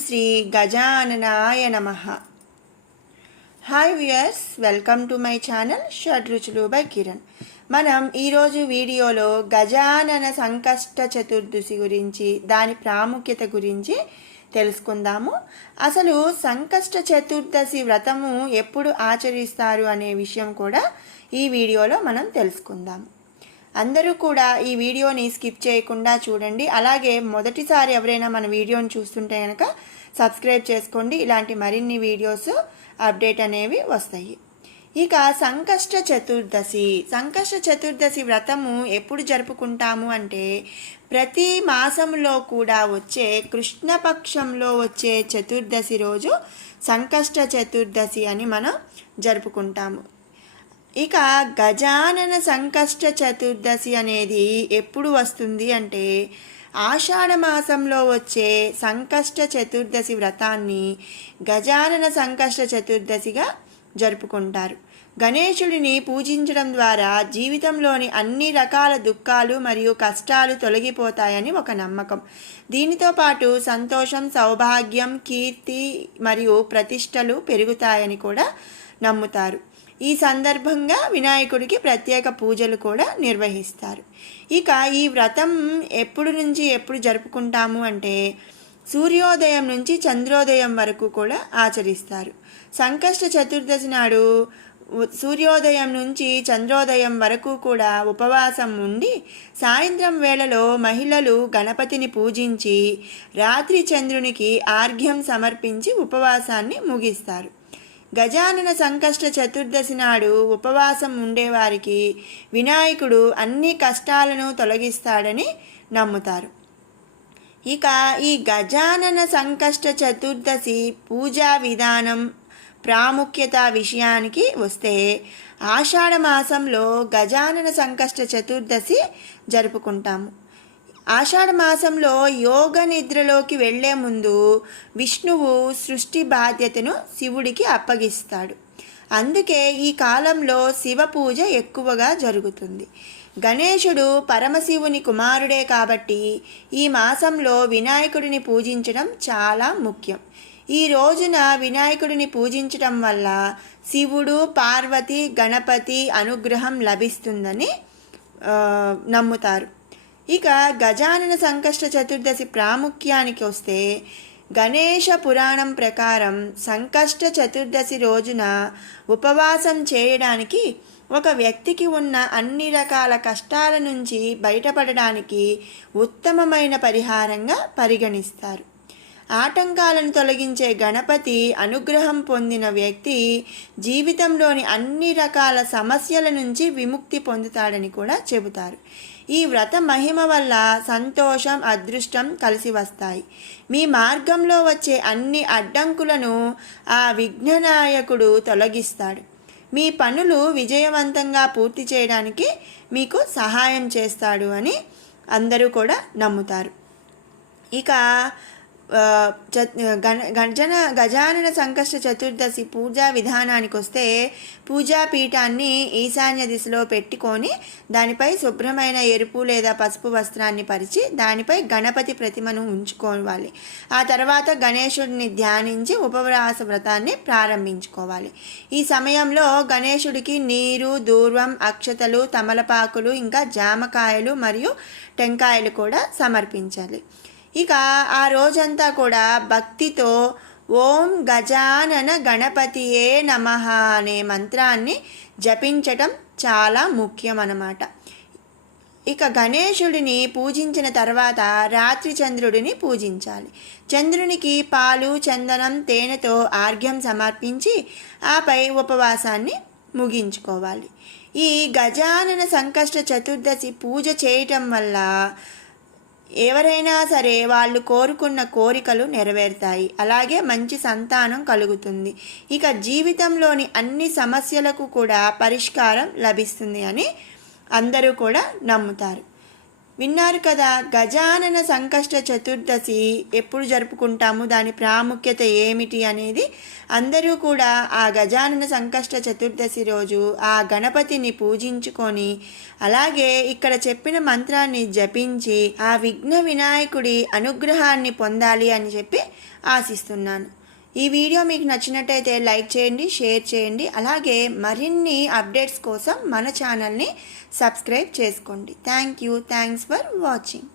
శ్రీ గజాననాయ నమః. Hi viewers, welcome to my channel Shadruchulu by Kiran. మనం ఈరోజు వీడియోలో గజానన సంకష్ట చతుర్దశి గురించి, దాని ప్రాముఖ్యత గురించి తెలుసుకుందాము. అసలు సంకష్ట చతుర్దశి వ్రతము ఎప్పుడు ఆచరిస్తారు అనే విషయం కూడా ఈ వీడియోలో మనం తెలుసుకుందాము. అందరూ కూడా ఈ వీడియోని స్కిప్ చేయకుండా చూడండి. అలాగే మొదటిసారి ఎవరైనా మన వీడియోని చూస్తుంటే కనుక సబ్స్క్రైబ్ చేసుకోండి. ఇలాంటి మరిన్ని వీడియోస్ అప్డేట్ అనేవి వస్తాయి. ఇక సంకష్ట చతుర్దశి వ్రతము ఎప్పుడు జరుపుకుంటాము అంటే, ప్రతి మాసంలో కూడా వచ్చే కృష్ణపక్షంలో వచ్చే చతుర్దశి రోజు సంకష్ట చతుర్దశి అని మనం జరుపుకుంటాము. ఇక గజానన సంకష్ట చతుర్దశి అనేది ఎప్పుడు వస్తుంది అంటే, ఆషాఢ మాసంలో వచ్చే సంకష్ట చతుర్దశి వ్రతాన్ని గజానన సంకష్ట చతుర్దశిగా జరుపుకుంటారు. గణేశుడిని పూజించడం ద్వారా జీవితంలోని అన్ని రకాల దుఃఖాలు మరియు కష్టాలు తొలగిపోతాయని ఒక నమ్మకం. దీనితో పాటు సంతోషం, సౌభాగ్యం, కీర్తి మరియు ప్రతిష్టలు పెరుగుతాయని కూడా నమ్ముతారు. ఈ సందర్భంగా వినాయకుడికి ప్రత్యేక పూజలు కూడా నిర్వహిస్తారు. ఇక ఈ వ్రతం ఎప్పుడు నుంచి ఎప్పుడు జరుపుకుంటాము అంటే, సూర్యోదయం నుంచి చంద్రోదయం వరకు కూడా ఆచరిస్తారు. సంకష్ట చతుర్దశి నాడు సూర్యోదయం నుంచి చంద్రోదయం వరకు కూడా ఉపవాసం ఉండి, సాయంత్రం వేళలో మహిళలు గణపతిని పూజించి రాత్రి చంద్రునికి ఆర్ఘ్యం సమర్పించి ఉపవాసాన్ని ముగిస్తారు. గజానన సంకష్ట చతుర్దశి నాడు ఉపవాసం ఉండేవారికి వినాయకుడు అన్ని కష్టాలను తొలగిస్తాడని నమ్ముతారు. ఇక ఈ గజానన సంకష్ట చతుర్దశి పూజా విధానం, ప్రాముఖ్యత విషయానికి వస్తే, ఆషాఢ మాసంలో గజానన సంకష్ట చతుర్దశి జరుపుకుంటాము. ఆషాఢ మాసంలో యోగ నిద్రలోకి వెళ్లే ముందు విష్ణువు సృష్టి బాధ్యతను శివుడికి అప్పగిస్తాడు. అందుకే ఈ కాలంలో శివ పూజ ఎక్కువగా జరుగుతుంది. గణేశుడు పరమశివుని కుమారుడే కాబట్టి ఈ మాసంలో వినాయకుడిని పూజించడం చాలా ముఖ్యం. ఈ రోజున వినాయకుడిని పూజించడం వల్ల శివుడు, పార్వతి, గణపతి అనుగ్రహం లభిస్తుందని నమ్ముతారు. ఇక గజానన సంకష్ట చతుర్దశి ప్రాముఖ్యానికి వస్తే, గణేశ పురాణం ప్రకారం సంకష్ట చతుర్దశి రోజున ఉపవాసం చేయడానికి ఒక వ్యక్తికి ఉన్న అన్ని రకాల కష్టాల నుంచి బయటపడడానికి ఉత్తమమైన పరిహారంగా పరిగణిస్తారు. ఆటంకాలను తొలగించే గణపతి అనుగ్రహం పొందిన వ్యక్తి జీవితంలోని అన్ని రకాల సమస్యల నుంచి విముక్తి పొందుతాడని కూడా చెబుతారు. ఈ వ్రత మహిమ వల్ల సంతోషం, అదృష్టం కలిసి వస్తాయి. మీ మార్గంలో వచ్చే అన్ని అడ్డంకులను ఆ విఘ్ననాయకుడు తొలగిస్తాడు. మీ పనులు విజయవంతంగా పూర్తి చేయడానికి మీకు సహాయం చేస్తాడు అని అందరూ కూడా నమ్ముతారు. ఇక గజానన సంకష్ట చతుర్దశి పూజా విధానానికి వస్తే, పూజా పీఠాన్ని ఈశాన్య దిశలో పెట్టుకొని దానిపై శుభ్రమైన ఎరుపు లేదా పసుపు వస్త్రాన్ని పరిచి దానిపై గణపతి ప్రతిమను ఉంచుకోవాలి. ఆ తర్వాత గణేశుడిని ధ్యానించి ఉపవాస వ్రతాన్ని ప్రారంభించుకోవాలి. ఈ సమయంలో గణేశుడికి నీరు, దూర్వం, అక్షతలు, తమలపాకులు, ఇంకా జామకాయలు మరియు టెంకాయలు కూడా సమర్పించాలి. ఇక ఆ రోజంతా కూడా భక్తితో ఓం గజానన గణపతియే నమః అనే మంత్రాన్ని జపించటం చాలా ముఖ్యం అన్నమాట. ఇక గణేశుడిని పూజించిన తర్వాత రాత్రి చంద్రుడిని పూజించాలి. చంద్రునికి పాలు, చందనం, తేనెతో ఆర్ఘ్యం సమర్పించి ఆపై ఉపవాసాన్ని ముగించుకోవాలి. ఈ గజానన సంకష్ట చతుర్దశి పూజ చేయటం వల్ల ఎవరైనా సరే వాళ్ళు కోరుకున్న కోరికలు నెరవేరుతాయి. అలాగే మంచి సంతానం కలుగుతుంది. ఇక జీవితంలోని అన్ని సమస్యలకు కూడా పరిష్కారం లభిస్తుంది అని అందరూ కూడా నమ్ముతారు. విన్నారు కదా, గజానన సంకష్ట చతుర్దశి ఎప్పుడు జరుపుకుంటాము, దాని ప్రాముఖ్యత ఏమిటి అనేది అందరూ కూడా ఆ గజానన సంకష్ట చతుర్దశి రోజు ఆ గణపతిని పూజించుకొని అలాగే ఇక్కడ చెప్పిన మంత్రాన్ని జపించి ఆ విఘ్న వినాయకుడి అనుగ్రహాన్ని పొందాలి అని చెప్పి ఆశిస్తున్నాను. ఈ వీడియో మీకు నచ్చినట్టయితే లైక్ చేయండి, షేర్ చేయండి. అలాగే మరిన్ని అప్డేట్స్ కోసం మన ఛానల్ని సబ్స్క్రైబ్ చేసుకోండి. Thanks for watching.